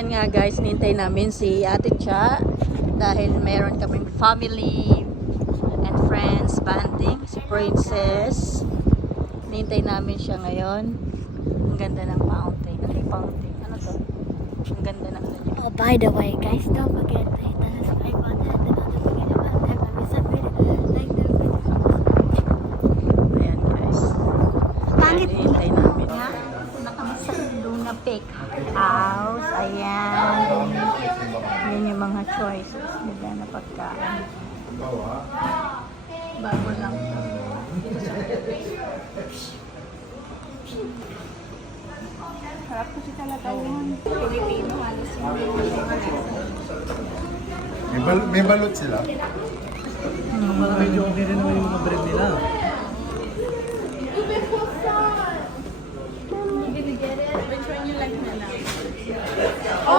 Yan nga guys, nintay namin si Ate Cha dahil meron kaming family and friends banding, si Princess. Nintay namin siya ngayon. Ang ganda ng fountain. Ano yung fountain? Ano to? Ang ganda ng kanya. Oh, by the way, guys, don't forget to hit the subscribe button and the notification button every we submit like the video. Ayan guys. Pangit Ayan, nintay namin. Punta kami sa Luna Peak House. Ayan. Yan yung mga choices nila na pagkain. Bago lang. Harap kasi talaga yun. Pilipino halos yun. May balot sila. Medyo okay rin naman yung mga bread nila.